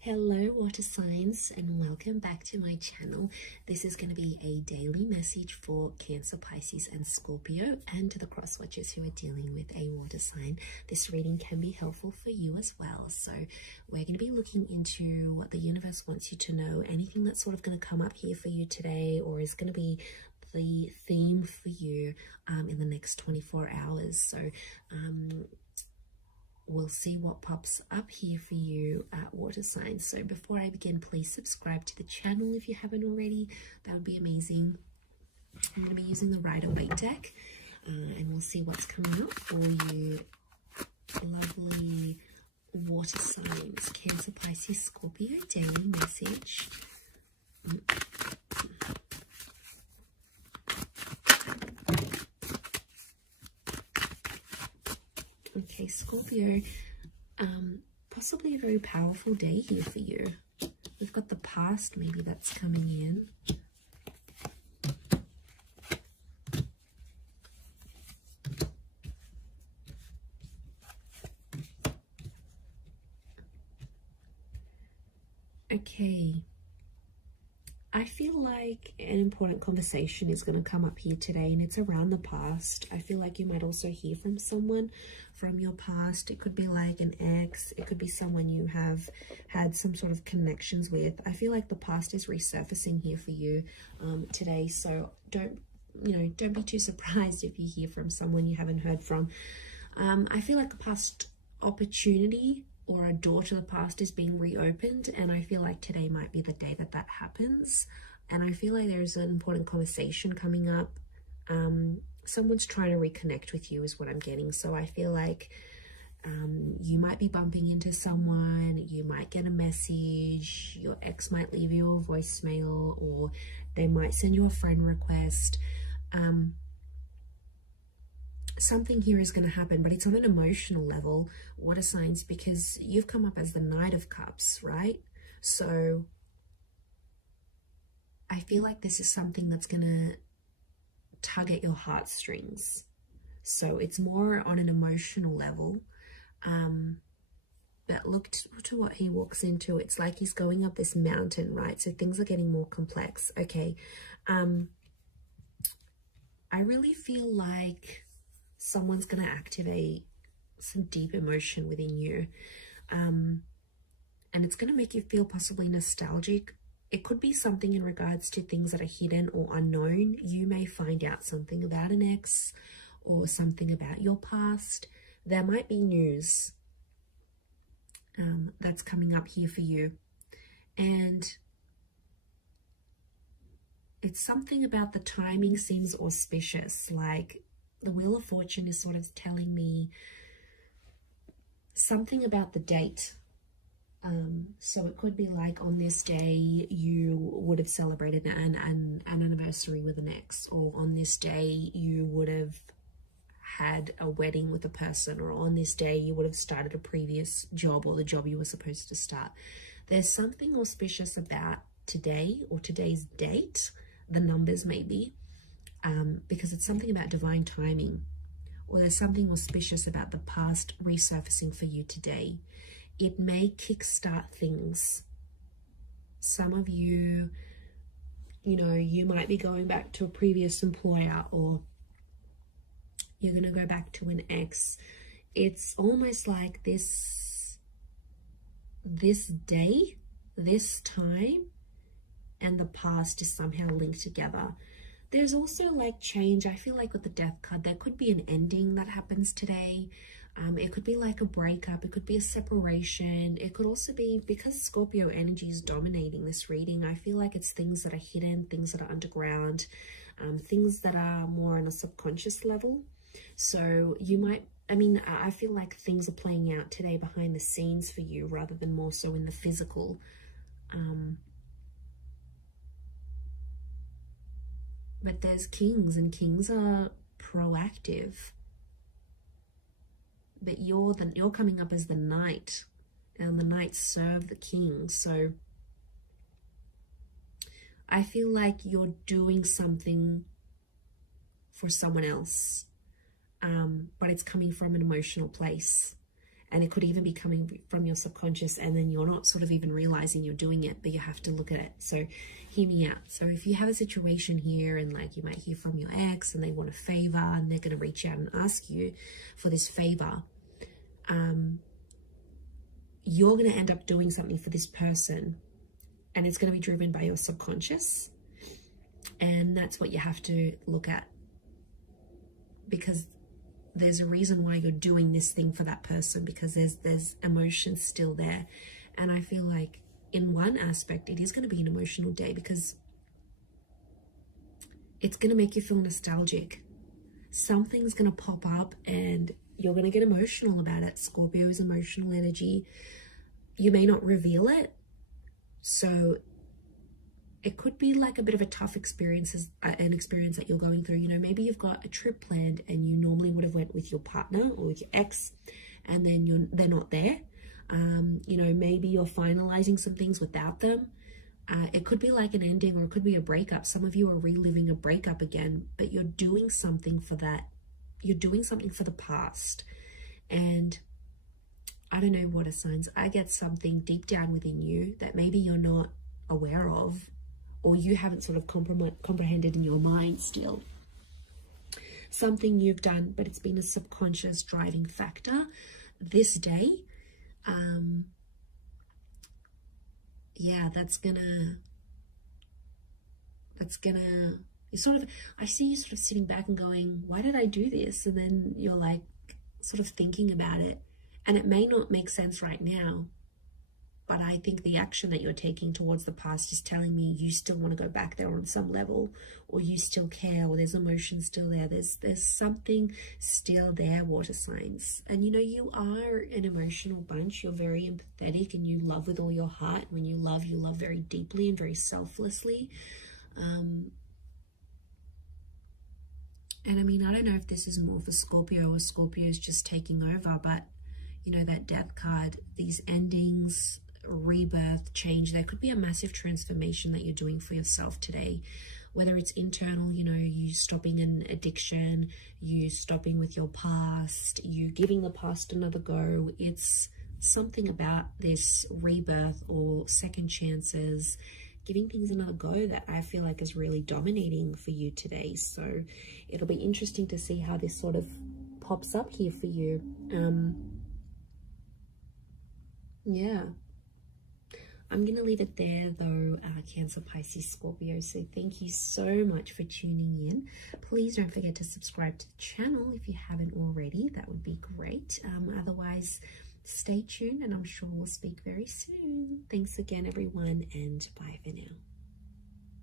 Hello water signs, and welcome back to my channel. This is going to be a daily message for Cancer, Pisces and Scorpio, and to the cross watchers who are dealing with a water sign. This reading can be helpful for you as well. So we're going to be looking into what the universe wants you to know, anything that's sort of going to come up here for you today, or is going to be the theme for you in the next 24 hours. So we'll see what pops up here for you, water signs. So before I begin, please subscribe to the channel if you haven't already. That would be amazing. I'm going to be using the Rider-Waite deck, and we'll see what's coming up for you, lovely water signs. Cancer, Pisces, Scorpio, daily message. Okay, Scorpio, possibly a very powerful day here for you. We've got the past maybe that's coming in. Okay. I feel like an important conversation is going to come up here today, and it's around the past. I feel like you might also hear from someone from your past. It could be like an ex. It could be someone you have had some sort of connections with. I feel like the past is resurfacing here for you today. So don't be too surprised if you hear from someone you haven't heard from. I feel like a past opportunity or a door to the past is being reopened, and I feel like today might be the day that that happens. And I feel like there's an important conversation coming up. Someone's trying to reconnect with you is what I'm getting. So I feel like you might be bumping into someone, you might get a message, your ex might leave you a voicemail, or they might send you a friend request. Something here is going to happen, but it's on an emotional level, water signs, because you've come up as the Knight of Cups, right? So I feel like this is something that's going to tug at your heartstrings. So it's more on an emotional level. But look to what he walks into. It's like he's going up this mountain, right? So things are getting more complex. Okay. I really feel like someone's going to activate some deep emotion within you, and it's going to make you feel possibly nostalgic. It could be something in regards to things that are hidden or unknown. You may find out something about an ex or something about your past. There might be news that's coming up here for you, and it's something about the timing seems auspicious. Like the Wheel of Fortune is sort of telling me something about the date. So it could be like on this day you would have celebrated an anniversary with an ex, or on this day you would have had a wedding with a person, or on this day you would have started a previous job or the job you were supposed to start. There's something auspicious about today or today's date, the numbers maybe. Because it's something about divine timing, or there's something auspicious about the past resurfacing for you today. It may kickstart things. Some of you, you might be going back to a previous employer, or you're going to go back to an ex. It's almost like this day, this time, and the past is somehow linked together. There's also like change. I feel like with the Death card, there could be an ending that happens today. It could be like a breakup. It could be a separation. It could also be, because Scorpio energy is dominating this reading, I feel like it's things that are hidden, things that are underground, things that are more on a subconscious level. So you might, I feel like things are playing out today behind the scenes for you rather than more so in the physical. But there's kings, and kings are proactive. But you're coming up as the knight, and the knights serve the king. So I feel like you're doing something for someone else, but it's coming from an emotional place. And it could even be coming from your subconscious, and then you're not sort of even realizing you're doing it, but you have to look at it. So hear me out. So if you have a situation here, and like you might hear from your ex and they want a favor, and they're going to reach out and ask you for this favor, you're going to end up doing something for this person, and it's going to be driven by your subconscious. And that's what you have to look at, because there's a reason why you're doing this thing for that person, because there's emotions still there. And I feel like in one aspect it is going to be an emotional day, because it's going to make you feel nostalgic. Something's going to pop up and you're going to get emotional about it. Scorpio is emotional energy. You may not reveal it, so it could be like a bit of a tough experience, an experience that you're going through. You know, maybe you've got a trip planned and you normally would have went with your partner or with your ex, and then they're not there. You know, maybe you're finalizing some things without them. It could be like an ending, or it could be a breakup. Some of you are reliving a breakup again, but you're doing something for that. You're doing something for the past. And I don't know, water signs, I get something deep down within you that maybe you're not aware of, or you haven't sort of comprehended in your mind still. Something you've done, but it's been a subconscious driving factor this day. Yeah, that's gonna, you sort of, I see you sort of sitting back and going, why did I do this? And then you're like sort of thinking about it, and it may not make sense right now, but I think the action that you're taking towards the past is telling me you still want to go back there on some level, or you still care, or there's emotion still there. There's something still there, water signs. And you know, you are an emotional bunch. You're very empathetic and you love with all your heart. When you love very deeply and very selflessly. And I mean, I don't know if this is more for Scorpio, or Scorpio is just taking over, but you know, that death card, these endings, rebirth, change, there could be a massive transformation that you're doing for yourself today, whether it's internal, you know, you stopping an addiction, you stopping with your past, you giving the past another go. It's something about this rebirth or second chances, giving things another go, that I feel like is really dominating for you today. So it'll be interesting to see how this sort of pops up here for you. Yeah, I'm going to leave it there though, Cancer, Pisces, Scorpio. So thank you so much for tuning in. Please don't forget to subscribe to the channel if you haven't already. That would be great. Otherwise, stay tuned, and I'm sure we'll speak very soon. Thanks again, everyone, and bye for now.